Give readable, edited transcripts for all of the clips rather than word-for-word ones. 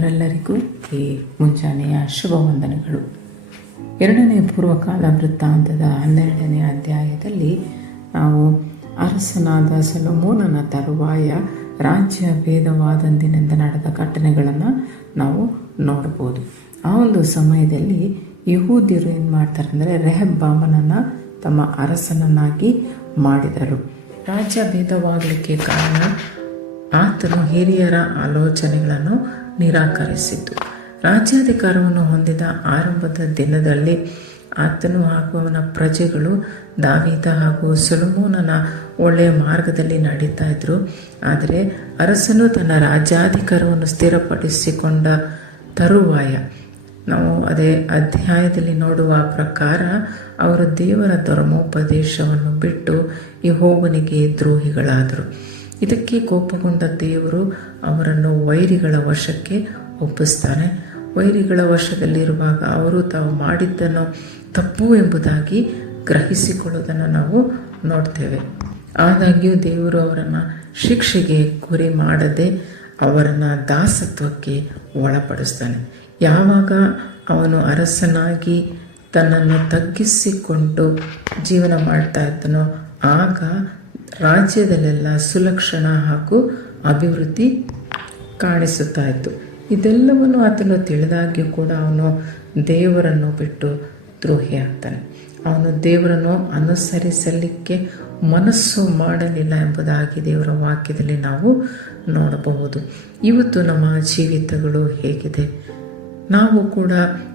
ಕೇಳುಗರೆಲ್ಲರಿಗೂ ಈ ಮುಂಜಾನೆಯ ಶುಭ ವಂದನೆಗಳು. 2ನೇ ಪೂರ್ವಕಾಲ ವೃತ್ತಾಂತದ 12ನೇ ಅಧ್ಯಾಯದಲ್ಲಿ ನಾವು ಅರಸನಾದ ಸೊಲೊಮೋನನ ತರುವಾಯ ರಾಜ್ಯ ಭೇದವಾದಂದಿನಿಂದ ನಡೆದ ಘಟನೆಗಳನ್ನು ನಾವು ನೋಡ್ಬೋದು. ಆ ಒಂದು ಸಮಯದಲ್ಲಿ ಯಹೂದ್ಯರು ಏನು ಮಾಡ್ತಾರೆ ಅಂದರೆ ರೆಹಬ್ಬಾಮನನ್ನು ತಮ್ಮ ಅರಸನನ್ನಾಗಿ ಮಾಡಿದರು. ರಾಜ್ಯ ಭೇದವಾಗಲಿಕ್ಕೆ ಕಾರಣ ಆತನು ಹಿರಿಯರ ಆಲೋಚನೆಗಳನ್ನು ನಿರಾಕರಿಸಿದ್ದು. ರಾಜ್ಯಾಧಿಕಾರವನ್ನು ಹೊಂದಿದ ಆರಂಭದ ದಿನದಲ್ಲಿ ಆತನು ಹಾಗೂ ಅವನ ಪ್ರಜೆಗಳು ದಾವೀದ ಹಾಗೂ ಸೊಲೊಮೋನನ ಒಳ್ಳೆಯ ಮಾರ್ಗದಲ್ಲಿ ನಡೀತಾ ಇದ್ರು. ಆದರೆ ಅರಸನು ತನ್ನ ರಾಜ್ಯಾಧಿಕಾರವನ್ನು ಸ್ಥಿರಪಡಿಸಿಕೊಂಡ ತರುವಾಯ ನಾವು ಅದೇ ಅಧ್ಯಾಯದಲ್ಲಿ ನೋಡುವ ಪ್ರಕಾರ ಅವರು ದೇವರ ಧರ್ಮೋಪದೇಶವನ್ನು ಬಿಟ್ಟು ಯೆಹೋವನಿಗೆ ದ್ರೋಹಿಗಳಾದರು. ಇದಕ್ಕೆ ಕೋಪಗೊಂಡ ದೇವರು ಅವರನ್ನು ವೈರಿಗಳ ವಶಕ್ಕೆ ಒಪ್ಪಿಸ್ತಾನೆ. ವೈರಿಗಳ ವಶದಲ್ಲಿರುವಾಗ ಅವರು ತಾವು ಮಾಡಿದ್ದನ್ನು ತಪ್ಪು ಎಂಬುದಾಗಿ ಗ್ರಹಿಸಿಕೊಳ್ಳೋದನ್ನು ನಾವು ನೋಡ್ತೇವೆ. ಆದಾಗ್ಯೂ ದೇವರು ಅವರನ್ನು ಶಿಕ್ಷೆಗೆ ಗುರಿ ಮಾಡದೆ ಅವರನ್ನು ದಾಸತ್ವಕ್ಕೆ ಒಳಪಡಿಸ್ತಾನೆ. ಯಾವಾಗ ಅವನು ಅರಸನಾಗಿ ತನ್ನನ್ನು ತಗ್ಗಿಸಿಕೊಂಡು ಜೀವನ ಮಾಡ್ತಾ ಇದ್ದನೋ ಆಗ ರಾಜ್ಯದಲ್ಲೆಲ್ಲ ಸುಲಕ್ಷಣ ಹಾಗೂ ಅಭಿವೃದ್ಧಿ ಕಾಣಿಸುತ್ತಾ ಇತ್ತು. ಇದೆಲ್ಲವನ್ನು ಆತನು ತಿಳಿದಾಗ್ಯೂ ಕೂಡ ಅವನು ದೇವರನ್ನು ಬಿಟ್ಟು ದ್ರೋಹಿ ಆಗ್ತಾನೆ. ಅವನು ದೇವರನ್ನು ಅನುಸರಿಸಲಿಕ್ಕೆ ಮನಸ್ಸು ಮಾಡಲಿಲ್ಲ ಎಂಬುದಾಗಿ ದೇವರ ವಾಕ್ಯದಲ್ಲಿ ನಾವು ನೋಡಬಹುದು. ಇವತ್ತು ನಮ್ಮ ಜೀವಿತಗಳು ಹೇಗಿದೆ? ನಾವು ಕೂಡ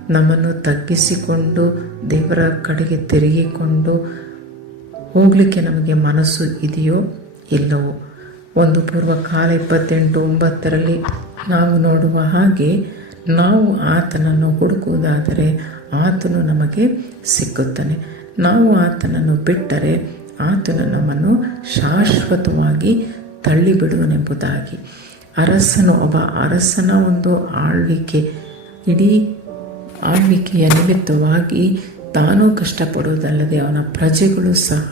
ನಮ್ಮನ್ನು ತಗ್ಗಿಸಿಕೊಂಡು ದೇವರ ಕಡೆಗೆ ತಿರುಗಿಕೊಂಡು ಹೋಗಲಿಕ್ಕೆ ನಮಗೆ ಮನಸ್ಸು ಇದೆಯೋ ಇಲ್ಲವೋ? 1 ಪೂರ್ವಕಾಲ 28:9 ನಾವು ನೋಡುವ ಹಾಗೆ ನಾವು ಆತನನ್ನು ಹುಡುಕುವುದಾದರೆ ಆತನು ನಮಗೆ ಸಿಕ್ಕುತ್ತಾನೆ. ನಾವು ಆತನನ್ನು ಬಿಟ್ಟರೆ ಆತನು ನಮ್ಮನ್ನು ಶಾಶ್ವತವಾಗಿ ತಳ್ಳಿಬಿಡುವನೆಂಬುದಾಗಿ. ಒಬ್ಬ ಅರಸನ ಒಂದು ಇಡೀ ಆಳ್ವಿಕೆಯ ನಿಮಿತ್ತವಾಗಿ ತಾನೂ ಕಷ್ಟಪಡುವುದಲ್ಲದೆ ಅವನ ಪ್ರಜೆಗಳು ಸಹ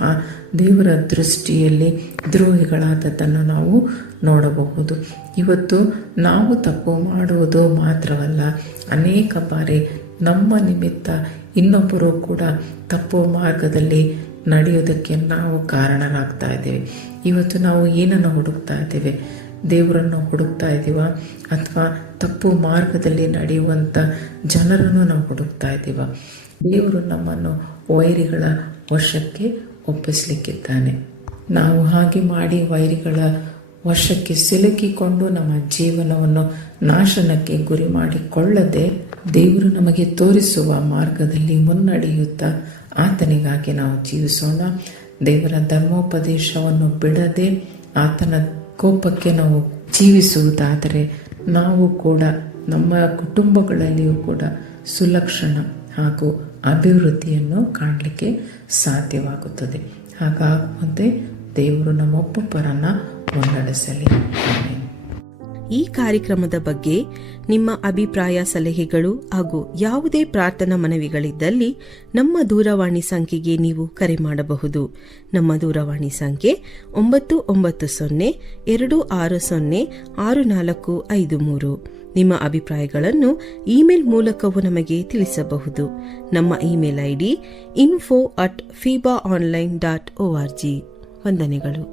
ದೇವರ ದೃಷ್ಟಿಯಲ್ಲಿ ದ್ರೋಹಿಗಳಾದದ್ದನ್ನು ನಾವು ನೋಡಬಹುದು. ಇವತ್ತು ನಾವು ತಪ್ಪು ಮಾಡುವುದು ಮಾತ್ರವಲ್ಲ, ಅನೇಕ ಬಾರಿ ನಮ್ಮ ನಿಮಿತ್ತ ಇನ್ನೊಬ್ಬರು ಕೂಡ ತಪ್ಪು ಮಾರ್ಗದಲ್ಲಿ ನಡೆಯೋದಕ್ಕೆ ನಾವು ಕಾರಣರಾಗ್ತಾ ಇದ್ದೇವೆ. ಇವತ್ತು ನಾವು ಏನನ್ನು ಹುಡುಕ್ತಾ ಇದ್ದೇವೆ? ದೇವರನ್ನು ಹುಡುಕ್ತಾ ಇದ್ದೀವ ಅಥವಾ ತಪ್ಪು ಮಾರ್ಗದಲ್ಲಿ ನಡೆಯುವಂಥ ಜನರನ್ನು ನಾವು ಹುಡುಕ್ತಾ ಇದ್ದೀವ? ದೇವರು ನಮ್ಮನ್ನು ವೈರಿಗಳ ವಶಕ್ಕೆ ಒಪ್ಪಿಸಲಿಕ್ಕಿದ್ದಾನೆ. ನಾವು ಹಾಗೆ ಮಾಡಿ ವೈರಿಗಳ ವಶಕ್ಕೆ ಸಿಲುಕಿಕೊಂಡು ನಮ್ಮ ಜೀವನವನ್ನು ನಾಶನಕ್ಕೆ ಗುರಿ ಮಾಡಿಕೊಳ್ಳದೆ ದೇವರು ನಮಗೆ ತೋರಿಸುವ ಮಾರ್ಗದಲ್ಲಿ ಮುನ್ನಡೆಯುತ್ತಾ ಆತನಿಗಾಗಿ ನಾವು ಜೀವಿಸೋಣ. ದೇವರ ಧರ್ಮೋಪದೇಶವನ್ನು ಬಿಡದೆ ಆತನ ಕೋಪಕ್ಕೆ ನಾವು ಜೀವಿಸುವುದಾದರೆ ನಾವು ಕೂಡ ನಮ್ಮ ಕುಟುಂಬಗಳಲ್ಲಿಯೂ ಕೂಡ ಸುಲಕ್ಷಣ ಹಾಗೂ ಅಭಿವೃದ್ಧಿಯನ್ನು ಕಾಣಲಿಕ್ಕೆ ಸಾಧ್ಯವಾಗುತ್ತದೆ. ಹಾಗಾಗುವಂತೆ ದೇವರು ನಮ್ಮೊಬ್ಬೊಬ್ಬರನ್ನು ಮುನ್ನಡೆಸಲಿ. ಈ ಕಾರ್ಯಕ್ರಮದ ಬಗ್ಗೆ ನಿಮ್ಮ ಅಭಿಪ್ರಾಯ, ಸಲಹೆಗಳು ಹಾಗೂ ಯಾವುದೇ ಪ್ರಾರ್ಥನಾ ಮನವಿಗಳಿದ್ದಲ್ಲಿ ನಮ್ಮ ದೂರವಾಣಿ ಸಂಖ್ಯೆಗೆ ನೀವು ಕರೆ ಮಾಡಬಹುದು. ನಮ್ಮ ದೂರವಾಣಿ ಸಂಖ್ಯೆ 996026065453. ನಿಮ್ಮ ಅಭಿಪ್ರಾಯಗಳನ್ನು ಇಮೇಲ್ ಮೂಲಕವೂ ನಮಗೆ ತಿಳಿಸಬಹುದು. ನಮ್ಮ ಇಮೇಲ್ ID info@fibaonline.org. ವಂದನೆಗಳು.